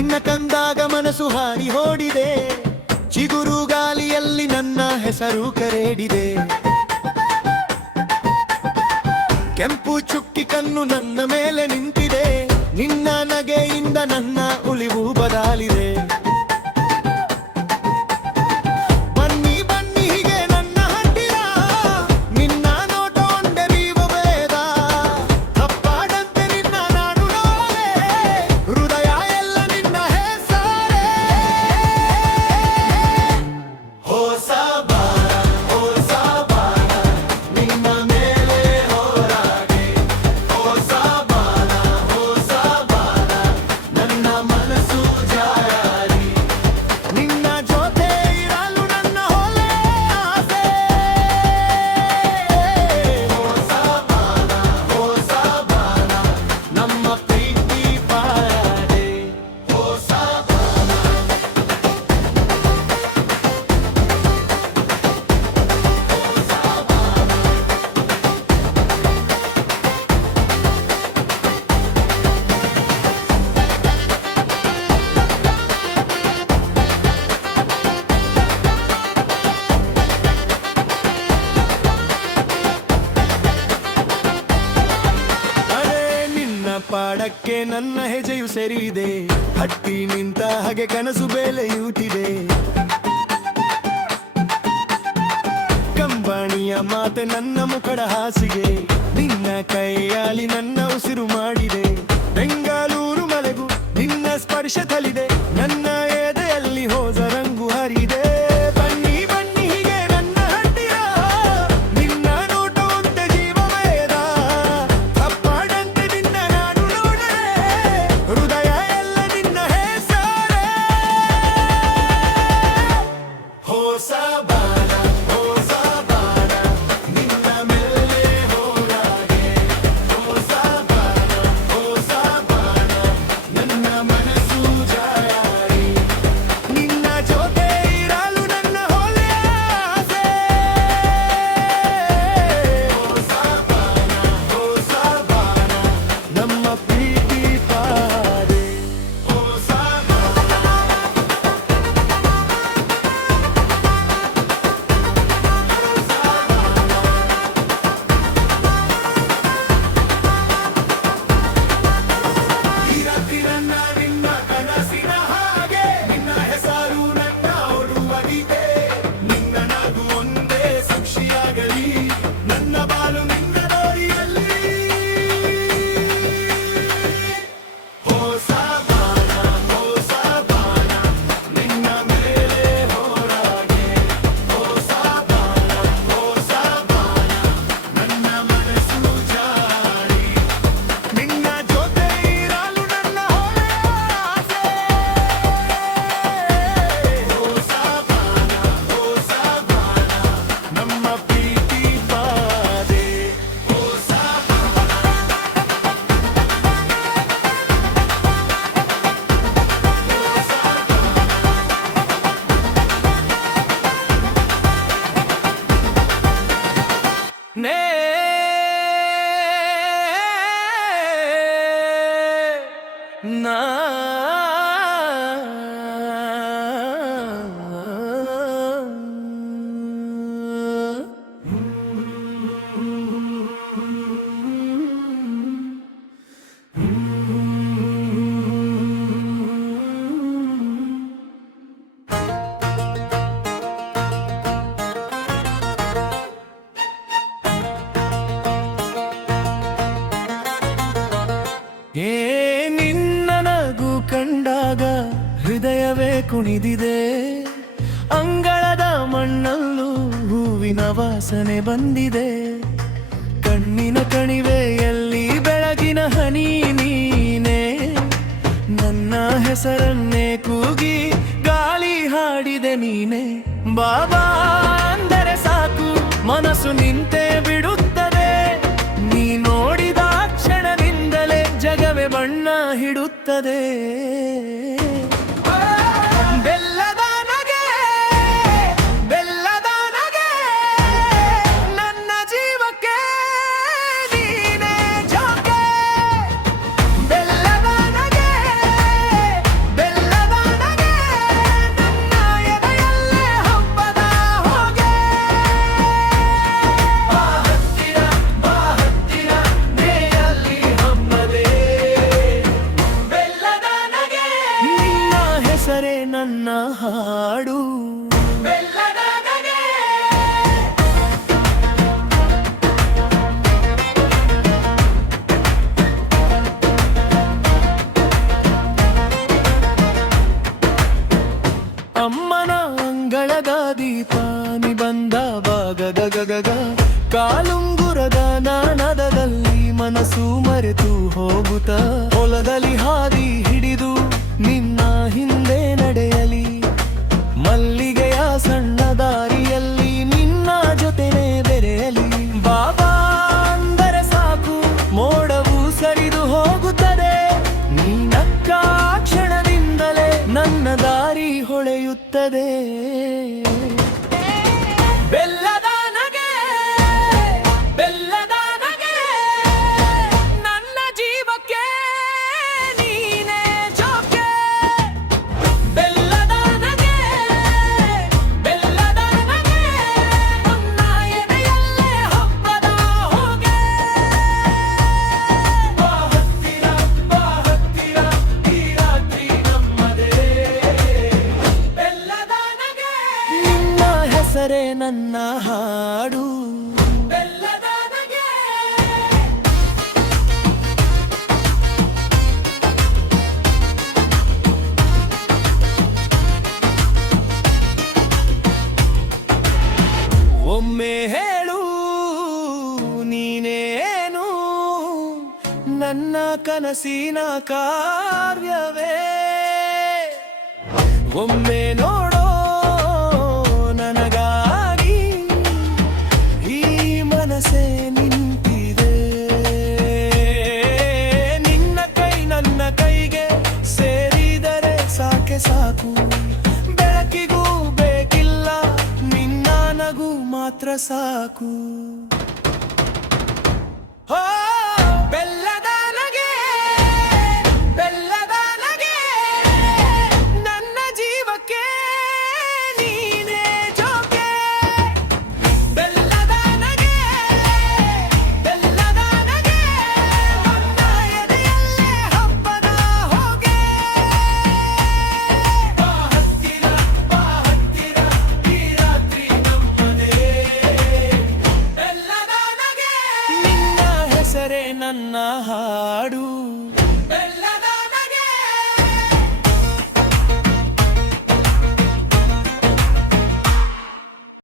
ನಿನ್ನ ಕಂದಾಗ ಮನಸ್ಸು ಹಾರಿ ಹೋಡಿದೆ, ಚಿಗುರು ಗಾಳಿಯಲ್ಲಿ ನನ್ನ ಹೆಸರು ಕರೆಡಿದೆ. ಕೆಂಪು ಚುಕ್ಕಿ ಕಣ್ಣು ನನ್ನ ಮೇಲೆ ನಿಂತಿದೆ, ನಿನ್ನ ನಗೆಯಿಂದ ನನ್ನ ಉಳಿವು ಬದಲಿದೆ. ಬನ್ನಿ ಬನ್ನಿ ಹೀಗೆ ನನ್ನ ಹತ್ತಿರ, ನಿನ್ನ ನೋಟ ಒಂದೇ ಭೇದ. ತಪ್ಪಾಡಂತೆ ನಿನ್ನ ನಾಡು ನೋಡೆ, ಹೃದಯ ಎಲ್ಲ ನಿನ್ನ ಹೆಸರೇ. ಹೊಸ ಬಾಣ ನಿನ್ನ ಮೇಲೆ ಹೋರಾಡಿ, ಹೊಸ ಬಾಣ ನನ್ನ ಮನಸ್ಸು ಜಾರಿ. ನಿನ್ನ ಜೊತೆ ಇರಲು ನನ್ನ ಹೊಲೆ ಆಸೆ. ಹೊಸ ಬಾಣ ನಮ್ಮ ಪ್ರೀತಿ ಪಾಡೆ. ಹೊಸ ಅರೆ ನಿನ್ನ ಪಾಡಕ್ಕೆ ನನ್ನ ಹೆಜ್ಜೆಯು ಸೆರಿದೆ, ಹಟ್ಟಿ ನಿಂತ ಹಾಗೆ ಕನಸು ಬೆಲೆಯುತ್ತಿದೆ. ಕಂಬಣಿಯ ಮಾತೆ ನನ್ನ ಮುಖಡ ಹಾಸಿಗೆ, ನಿನ್ನ ಕೈಯಾಲಿ ನನ್ನ ಉಸಿರು ಮಾಡಿದೆ. ಬೆಂಗಳೂರು ಮಲೆಗೂ ನಿನ್ನ ಸ್ಪರ್ಶ ತಲಿದೆ, ನನ್ನ ಎದೆಯಲ್ಲಿ ಹೋದ ರಂಗು ಹರಿದೆ. ಬನ್ನಿ ಬನ್ನಿ ಹೀಗೆ ನನ್ನ ಹತ್ತಿರ, ನಿನ್ನ ನೋಟ ಒಂದೇ ಜೀವವೇದ. ತಪ್ಪಾಡಂತೆ ನಿನ್ನ ನಾಡು ನೋಡರೆ, ಹೃದಯ ಎಲ್ಲ ನಿನ್ನ ಹೆಸರೇ. ಹೊಸ ಬಾಣ ನಿನ್ನ ಮೇಲೆ ಹೋರಾಡಿ, ಹೊಸ ಬಾಣ ನನ್ನ ಮನಸ್ಸು ಜಾರಿ. ನಿನ್ನ ಜೊತೆ ಇರಲು ನನ್ನ ಹೊಲೆ ಆಸೆ. ಹೊಸ ಬಾಣ ನಮ್ಮ ಪ್ರೀತಿ ಪಾಡೆ. ಹೊಸ ನಿನ್ನ ಕನಸಿನ ಹಾಗೆ, ನಿನ್ನ ಹೆಸರು ನನ್ನ ಓಡುವದಿದೆ. ನಿನ್ನ ನಗು ಒಂದೇ ಸಾಕ್ಷಿಯಾಗಲಿ, ನನ್ನ ಬಾಳು ನಿನ್ನ ದಾರಿಯಲ್ಲಿ. ಹೊಸ ಬಾಣ ನಿನ್ನ ಮೇಲೆ ಹೋರಾಡಿ, ಹೊಸ ಬಾಣ ನನ್ನ ಮನಸ್ಸು ಜಾರಿ. ನಿನ್ನ ಜೊತೆ ಇರಲು ನನ್ನ ಹೊಲೆ ಆಸೆ. ಹೊಸ ಬಾಣ ನಮ್ಮ ಪ್ರೀತಿ ಪಾಡೆ. ಹೊಸ ನೇ ನಾ ಏ ನಿನ್ನ ನಗು ಕಂಡಾಗ ಹೃದಯವೇ ಕುಣಿದಿದೆ. ಅಂಗಳದ ಮಣ್ಣಲ್ಲೂ ಹೂವಿನ ವಾಸನೆ ಬಂದಿದೆ. ಕಣ್ಣಿನ ಕಣಿವೆಯಲ್ಲಿ ಬೆಳಗಿನ ಹನಿ ನೀನೆ, ನನ್ನ ಹೆಸರನ್ನೇ ಕೂಗಿ ಗಾಳಿ ಹಾಡಿದೆ ನೀನೆ. ಬಾಬಾ ಅಂದರೆ ಸಾಕು ಮನಸ್ಸು ನಿಂತೇ ಬಿಡುತ್ತದೆ, ನೀ ನೋಡಿದ ಕ್ಷಣದಿಂದಲೇ ಜಗವೇ ಬಣ್ಣ ಹಿಡುತ್ತದೆ. ಬೆಲ್ಲದ ನಗೆ ನನ್ನ ಜೀವಕ್ಕೆ ನೀನೇ ಜೋಕೆ. ಬೆಲ್ಲದ ನಗೆ ಮನಸ್ಸು ಮರೆತು ಹೋಗುತ್ತ ಹೊಲದಲ್ಲಿ ಹಾದಿ ಹಿಡಿದು ನಿನ್ನ ಹಿಂದೆ ನಡೆಯಲಿ ಮಲ್ಲಿಗೆಯ ಸಣ್ಣ ದಾರಿಯಲ್ಲಿ ನಿನ್ನ ಜೊತೆನೆ ಬೆರೆಯಲಿ ಬಾಬಾ ಅಂದರೆ ಸಾಕು ಮೋಡವು ಸರಿದು ಹೋಗುತ್ತದೆ ನೀನಕ್ಕ ಕ್ಷಣದಿಂದಲೇ ನನ್ನ ದಾರಿ ಹೊಳೆಯುತ್ತದೆ ಬೆಲ್ಲದ ನಗೆ ಬೆಲ್ಲದ ನಗೆ ನನ್ನ ಜೀವಕ್ಕೆ ನೀನೇ ಜೋಕೆ ಬೆಲ್ಲದ ನಗೆ ಬೆಲ್ಲದ ನಗೆ ನನ್ನ ಎದೆಯಲ್ಲೇ ಹಬ್ಬದ ಹೋಗೆ ಬಾ ಹತ್ತಿರ ಈ ರಾತ್ರಿ ನಮ್ಮದೇ ಬೆಲ್ಲದ ನಗೆ ನಿನ್ನ ಹೆಸರೇ ನನ್ನ ಹಾಡು ಬೆಲ್ಲದ ನಗೆ ಒಮ್ಮೆ ಹೇಳು ನೀನೇನು ನನ್ನ ಕನಸಿನ ಕಾರ್ಯವೇ ಒಮ್ಮೆ ನೋಡೋ ನನಗಾಗಿ ಈ ಮನಸ್ಸೇ ನಿಂತಿದೆ ನಿನ್ನ ಕೈ ನನ್ನ ಕೈಗೆ ಸೇರಿದರೆ ಸಾಕೆ ಸಾಕು ಬೆಳಕಿಗೂ ಬೇಕಿಲ್ಲ ನಿನ್ನ ನಗು ಮಾತ್ರ ಸಾಕು ಹೋ ಬೆಲ್ಲದ ನಗೆ ಬೆಲ್ಲದ ನಗೆ ನನ್ನ ಜೀವಕ್ಕೆ ನೀನೇ ಜೋಕೆ ಬೆಲ್ಲದ ನಗೆ ಬೆಲ್ಲದ ನಗೆ ನನ್ನ ಎದೆಯಲ್ಲೇ ಹಬ್ಬದ ಹೋಗೆ ಬಾ ಹತ್ತಿರ ಈ ರಾತ್ರಿ ನಮ್ಮದೇ ಬೆಲ್ಲದ ನಗೆ ನಿನ್ನ ಹೆಸರೇ ನನ್ನ